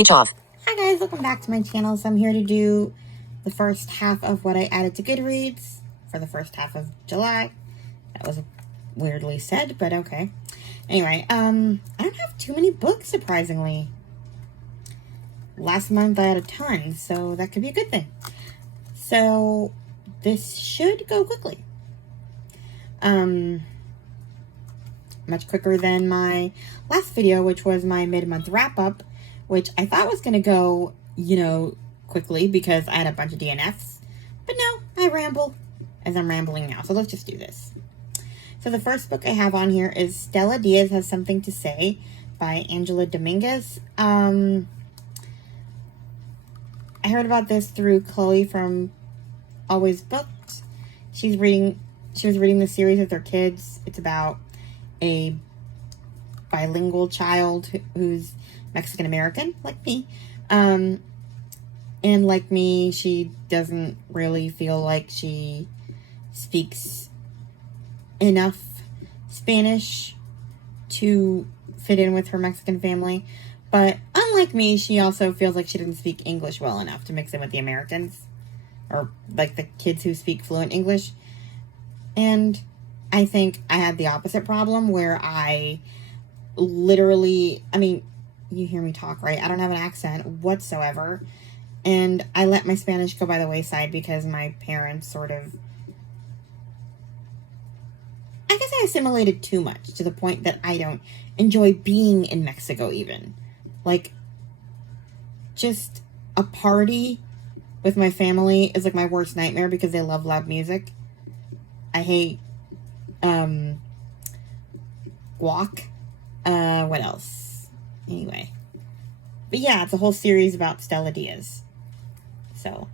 Speech off. Hi guys, welcome back to my channel. So I'm here to do the first half of what I added to Goodreads for the first half of July. That was weirdly said, but okay. Anyway, I don't have too many books, surprisingly. Last month I had a ton, so that could be a good thing. So this should go quickly. Much quicker than my last video, which was my mid-month wrap-up, which I thought was going to go, quickly because I had a bunch of DNFs. But no, I ramble as I'm rambling now, so let's just do this. So the first book I have on here is Stella Diaz Has Something to Say by Angela Dominguez. I heard about this through Chloe from Always Booked. She was reading the series with her kids. It's about a bilingual child who's Mexican-American, like me. And like me, she doesn't really feel like she speaks enough Spanish to fit in with her Mexican family. But unlike me, she also feels like she doesn't speak English well enough to mix in with the Americans. Or like the kids who speak fluent English. And I think I had the opposite problem where I literally, you hear me talk, right? I don't have an accent whatsoever. And I let my Spanish go by the wayside because my parents sort of, I guess I assimilated too much to the point that I don't enjoy being in Mexico even. Like, just a party with my family is like my worst nightmare because they love loud music. I hate guac. What else? Anyway. But yeah, it's a whole series about Stella Diaz. So,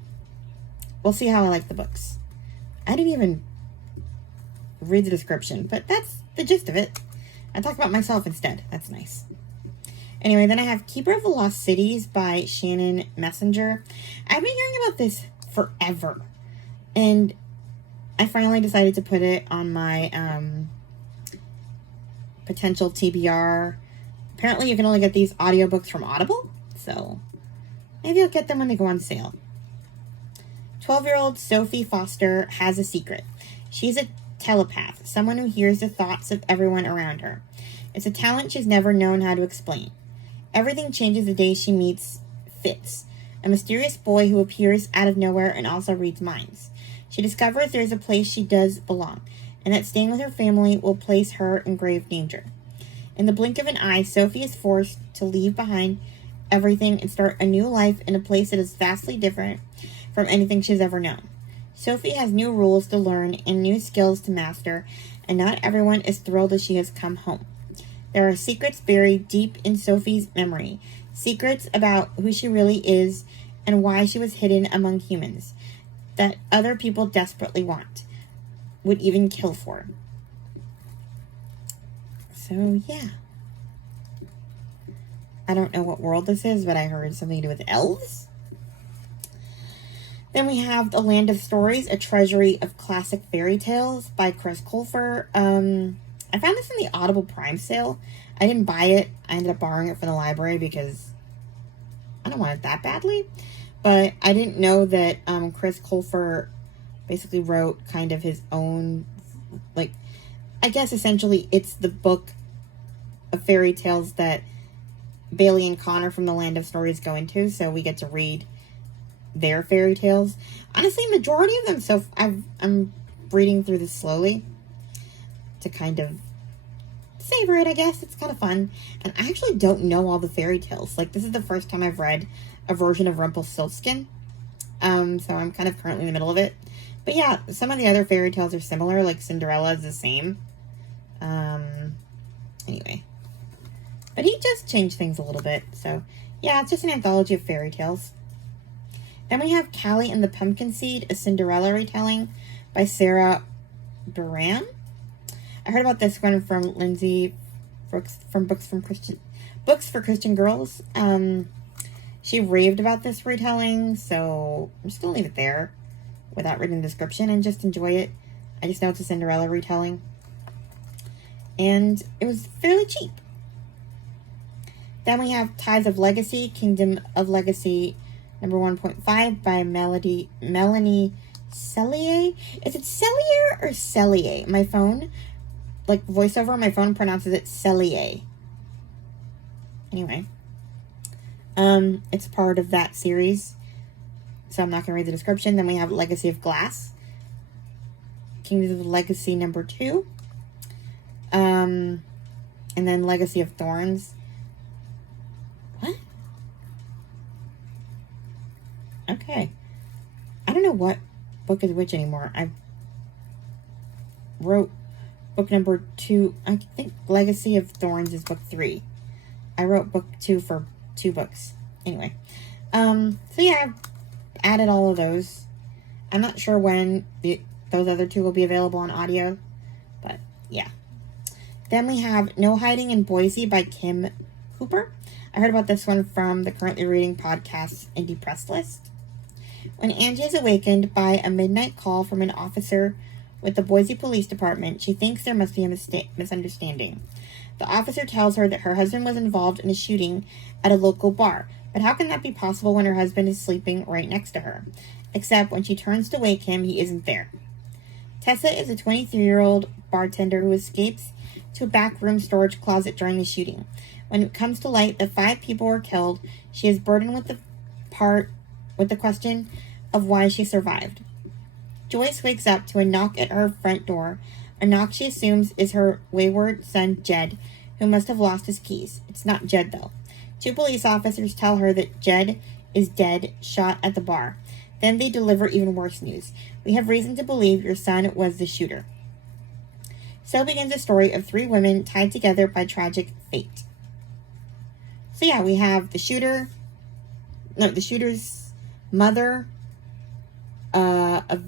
we'll see how I like the books. I didn't even read the description, but that's the gist of it. I talk about myself instead. That's nice. Anyway, then I have Keeper of the Lost Cities by Shannon Messenger. I've been hearing about this forever. And I finally decided to put it on my potential TBR. Apparently you can only get these audiobooks from Audible, so maybe I'll get them when they go on sale. 12-year-old Sophie Foster has a secret. She's a telepath, someone who hears the thoughts of everyone around her. It's a talent she's never known how to explain. Everything changes the day she meets Fitz, a mysterious boy who appears out of nowhere and also reads minds. She discovers there is a place she does belong, and that staying with her family will place her in grave danger. In the blink of an eye, Sophie is forced to leave behind everything and start a new life in a place that is vastly different from anything she's ever known. Sophie has new rules to learn and new skills to master, and not everyone is thrilled that she has come home. There are secrets buried deep in Sophie's memory, secrets about who she really is and why she was hidden among humans, that other people desperately want, would even kill for. So, yeah. I don't know what world this is, but I heard something to do with elves. Then we have The Land of Stories, a treasury of classic fairy tales by Chris Colfer. I found this in the Audible Prime sale. I didn't buy it. I ended up borrowing it from the library because I don't want it that badly. But I didn't know that Chris Colfer basically wrote kind of his own, I guess essentially it's the book of fairy tales that Bailey and Connor from The Land of Stories go into, so we get to read their fairy tales. Honestly, majority of them, so I'm reading through this slowly to kind of savor it, I guess. It's kind of fun. And I actually don't know all the fairy tales. This is the first time I've read a version of Rumpelstiltskin. So I'm kind of currently in the middle of it. But yeah, some of the other fairy tales are similar, like Cinderella is the same. Anyway. But he just changed things a little bit. So yeah, it's just an anthology of fairy tales. Then we have Callie and the Pumpkin Seed, a Cinderella retelling by Sarah Duran. I heard about this one from Lindsay from Books for Christian Girls. She raved about this retelling, so I'm just going to leave it there without reading the description and just enjoy it. I just know it's a Cinderella retelling. And it was fairly cheap. Then we have Ties of Legacy, Kingdom of Legacy, number 1.5 by Melanie Cellier. Is it Cellier or Cellier? My phone, like voiceover on my phone pronounces it Cellier. Anyway, it's part of that series, so I'm not going to read the description. Then we have Legacy of Glass, Kingdom of Legacy number 2, and then Legacy of Thorns. What? Okay. I don't know what book is which anymore. I wrote book number 2. I think Legacy of Thorns is book 3. I wrote book 2 for 2 books. Anyway. So yeah, I've added all of those. I'm not sure when those other 2 will be available on audio. But yeah. Then we have No Hiding in Boise by Kim Cooper. I heard about this one from the Currently Reading Podcast's Indie Press List. When Angie is awakened by a midnight call from an officer with the Boise Police Department, she thinks there must be a misunderstanding. The officer tells her that her husband was involved in a shooting at a local bar, but how can that be possible when her husband is sleeping right next to her? Except when she turns to wake him, he isn't there. Tessa is a 23-year-old bartender who escapes to a backroom storage closet during the shooting. When it comes to light that 5 people were killed, she is burdened with the question of why she survived. Joyce wakes up to a knock at her front door, a knock she assumes is her wayward son Jed, who must have lost his keys. It's not Jed, though. 2 police officers tell her that Jed is dead, shot at the bar. Then they deliver even worse news. We have reason to believe your son was the shooter. So begins a story of 3 women tied together by tragic fate. So yeah, we have the shooter's mother, a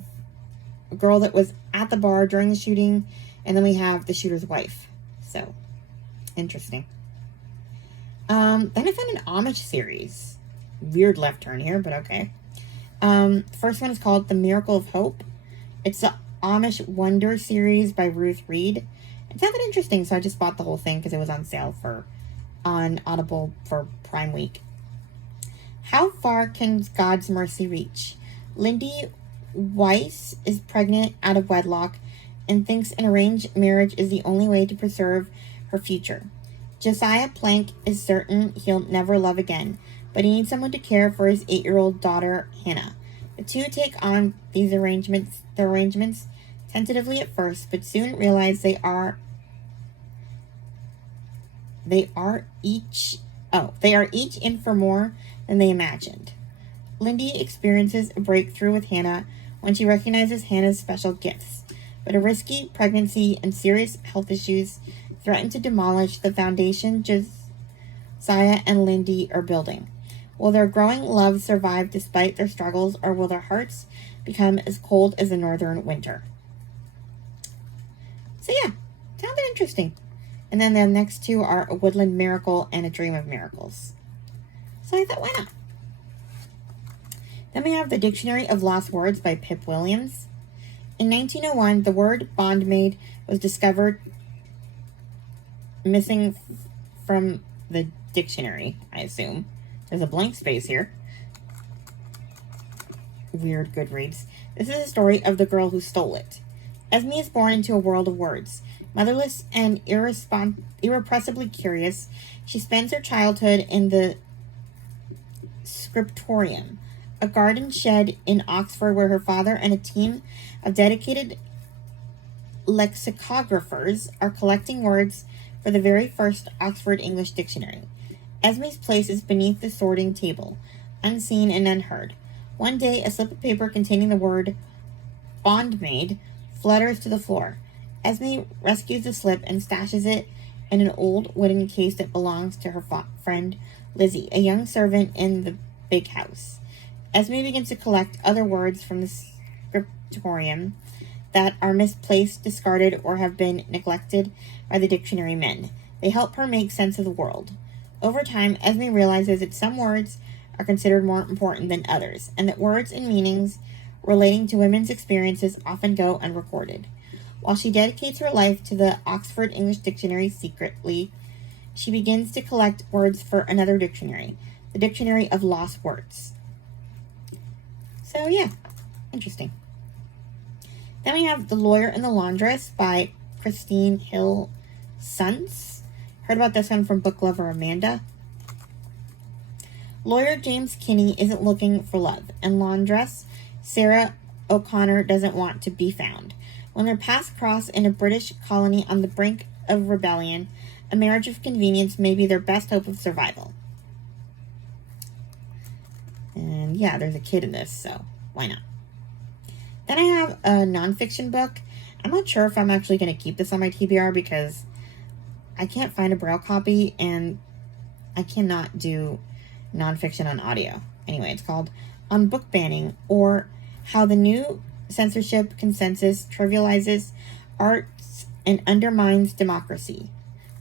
girl that was at the bar during the shooting, and then we have the shooter's wife. So, interesting. Then I found an Amish series. Weird left turn here, but okay. The first one is called The Miracle of Hope. It's the Amish Wonder series by Ruth Reed. It sounded interesting, so I just bought the whole thing because it was on sale on Audible for Prime Week. How far can God's mercy reach? Lindy Weiss is pregnant out of wedlock and thinks an arranged marriage is the only way to preserve her future. Josiah Plank is certain he'll never love again, but he needs someone to care for his 8-year-old daughter, Hannah. The 2 take on the arrangements tentatively at first, but soon realize they are each in for more than they imagined. Lindy experiences a breakthrough with Hannah when she recognizes Hannah's special gifts, but a risky pregnancy and serious health issues threaten to demolish the foundation Josiah and Lindy are building. Will their growing love survive despite their struggles, or will their hearts become as cold as the northern winter? So yeah, sounded interesting. And then the next 2 are A Woodland Miracle and A Dream of Miracles. So I thought, why not? Then we have The Dictionary of Lost Words by Pip Williams. In 1901, the word bondmaid was discovered missing from the dictionary, I assume. There's a blank space here. Weird Goodreads. This is a story of the girl who stole it. Esme is born into a world of words. Motherless and irrepressibly curious, she spends her childhood in the scriptorium, a garden shed in Oxford where her father and a team of dedicated lexicographers are collecting words for the very first Oxford English Dictionary. Esme's place is beneath the sorting table, unseen and unheard. One day, a slip of paper containing the word bondmaid flutters to the floor. Esme rescues the slip and stashes it in an old wooden case that belongs to her friend Lizzie, a young servant in the big house. Esme begins to collect other words from the scriptorium that are misplaced, discarded, or have been neglected by the dictionary men. They help her make sense of the world. Over time, Esme realizes that some words are considered more important than others, and that words and meanings relating to women's experiences often go unrecorded. While she dedicates her life to the Oxford English Dictionary secretly, she begins to collect words for another dictionary, the Dictionary of Lost Words. So, yeah, interesting. Then we have The Lawyer and the Laundress by Christine Hill Sunce. Heard about this one from book lover Amanda. Lawyer James Kinney isn't looking for love, and laundress Sarah O'Connor doesn't want to be found. When their paths cross in a British colony on the brink of rebellion, a marriage of convenience may be their best hope of survival. And yeah, there's a kid in this, so why not? Then I have a nonfiction book. I'm not sure if I'm actually going to keep this on my TBR because I can't find a Braille copy and I cannot do nonfiction on audio. Anyway, it's called On Book Banning, or How the New Censorship Consensus Trivializes Arts and Undermines Democracy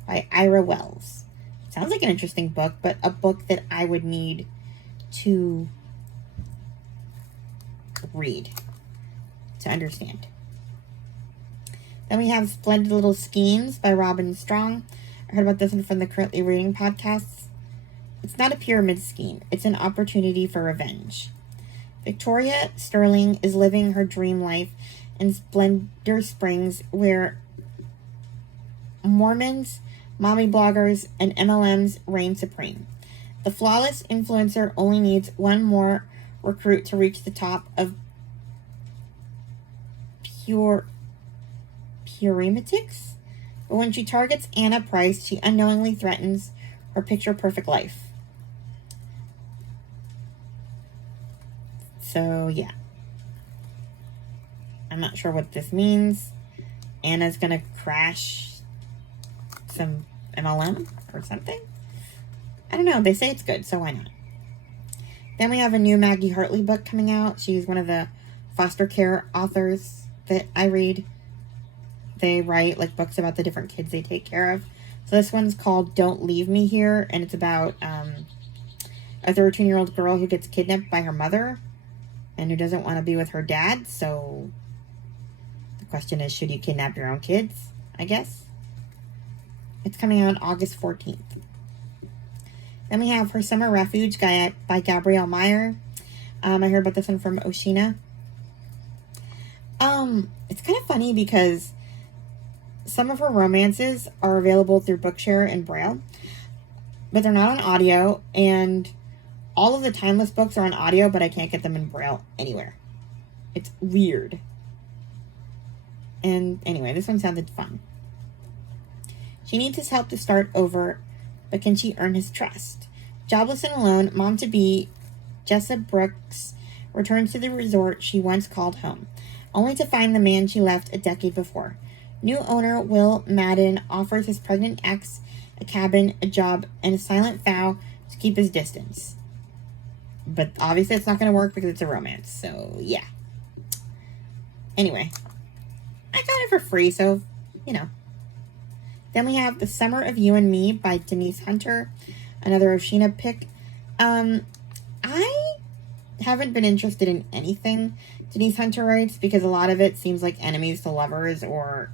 by Ira Wells. Sounds like an interesting book, but a book that I would need to read to understand. Then we have Splendid Little Schemes by Robin Strong. I heard about this one from the Currently Reading podcasts. It's not a pyramid scheme. It's an opportunity for revenge. Victoria Sterling is living her dream life in Splendor Springs, where Mormons, mommy bloggers, and MLMs reign supreme. The flawless influencer only needs one more recruit to reach the top of Purematics. But when she targets Anna Price, she unknowingly threatens her picture-perfect life. So, yeah. I'm not sure what this means. Anna's gonna crash some MLM or something? I don't know. They say it's good, so why not? Then we have a new Maggie Hartley book coming out. She's one of the foster care authors that I read. They write like books about the different kids they take care of. So this one's called Don't Leave Me Here, and it's about a 13-year-old girl who gets kidnapped by her mother and who doesn't want to be with her dad. So the question is, should you kidnap your own kids, I guess? It's coming out August 14th. Then we have Her Summer Refuge by Gabrielle Meyer. I heard about this one from Oshina. It's kind of funny because some of her romances are available through Bookshare and Braille, but they're not on audio, and all of the Timeless books are on audio, but I can't get them in Braille anywhere. It's weird. And anyway, this one sounded fun. She needs his help to start over, but can she earn his trust? Jobless and alone, mom-to-be Jessa Brooks returns to the resort she once called home, only to find the man she left a decade before. New owner Will Madden offers his pregnant ex a cabin, a job, and a silent vow to keep his distance. But obviously it's not going to work because it's a romance, so yeah. Anyway, I got it for free, so, you know. Then we have The Summer of You and Me by Denise Hunter, another Oshina pick. I haven't been interested in anything Denise Hunter writes because a lot of it seems like enemies to lovers, or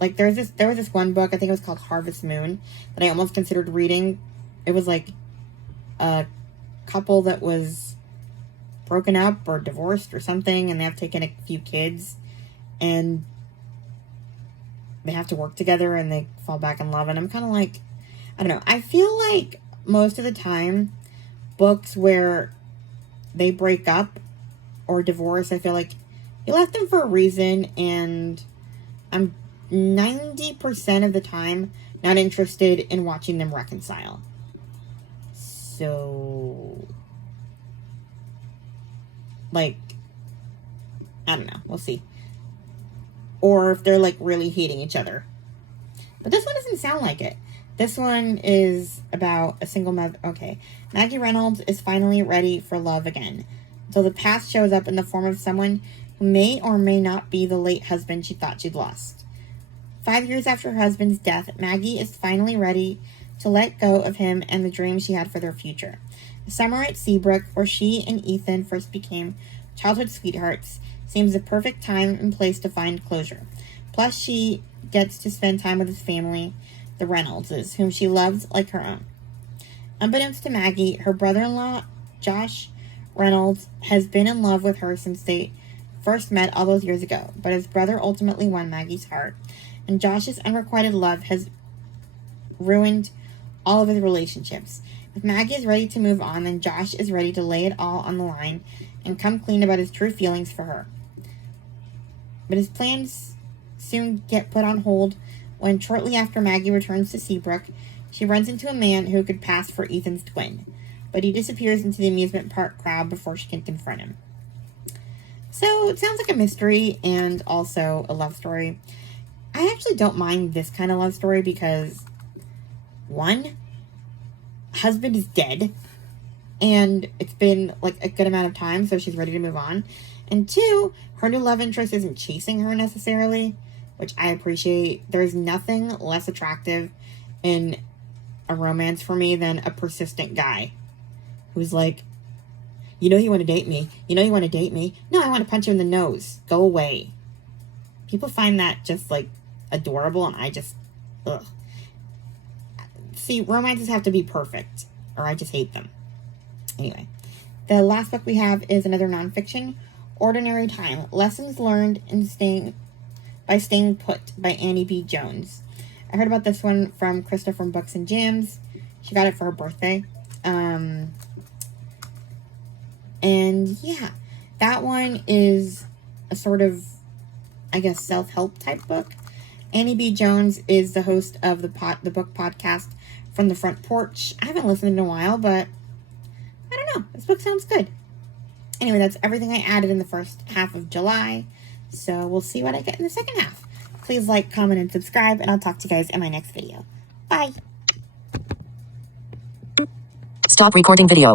like there was this one book, I think it was called Harvest Moon, that I almost considered reading. It was like a couple that was broken up or divorced or something, and they have taken a few kids, and they have to work together and they fall back in love. And I'm kind of like, I don't know. I feel like most of the time, books where they break up or divorce, I feel like you left them for a reason, and I'm 90% of the time not interested in watching them reconcile. So, like, I don't know. We'll see. Or if they're, like, really hating each other. But this one doesn't sound like it. This one is about a single mother. Okay. Maggie Reynolds is finally ready for love again. So the past shows up in the form of someone who may or may not be the late husband she thought she'd lost. 5 years after her husband's death, Maggie is finally ready to let go of him and the dreams she had for their future. The summer at Seabrook, where she and Ethan first became childhood sweethearts, seems the perfect time and place to find closure. Plus, she gets to spend time with his family, the Reynoldses, whom she loves like her own. Unbeknownst to Maggie, her brother-in-law, Josh Reynolds, has been in love with her since they first met all those years ago, but his brother ultimately won Maggie's heart, and Josh's unrequited love has ruined all of his relationships. If Maggie is ready to move on, then Josh is ready to lay it all on the line and come clean about his true feelings for her. But his plans soon get put on hold when, shortly after Maggie returns to Seabrook, she runs into a man who could pass for Ethan's twin, but he disappears into the amusement park crowd before she can confront him. So it sounds like a mystery and also a love story. I actually don't mind this kind of love story because, one, husband is dead, and it's been like a good amount of time, so she's ready to move on. And two, her new love interest isn't chasing her necessarily, which I appreciate. There's nothing less attractive in a romance for me than a persistent guy who's like, you know you want to date me. You know you want to date me. No, I want to punch you in the nose. Go away. People find that just like adorable, and I just, ugh. See, romances have to be perfect, or I just hate them. Anyway, the last book we have is another nonfiction, Ordinary Time, Lessons Learned by Staying Put by Annie B. Jones. I heard about this one from Krista from Books and Jams. She got it for her birthday. And yeah, that one is a sort of, I guess, self-help type book. Annie B. Jones is the host of the book podcast From the Front Porch. I haven't listened in a while, but I don't know. This book sounds good. Anyway, that's everything I added in the first half of July. So we'll see what I get in the second half. Please like, comment, and subscribe, and I'll talk to you guys in my next video. Bye. Stop recording video.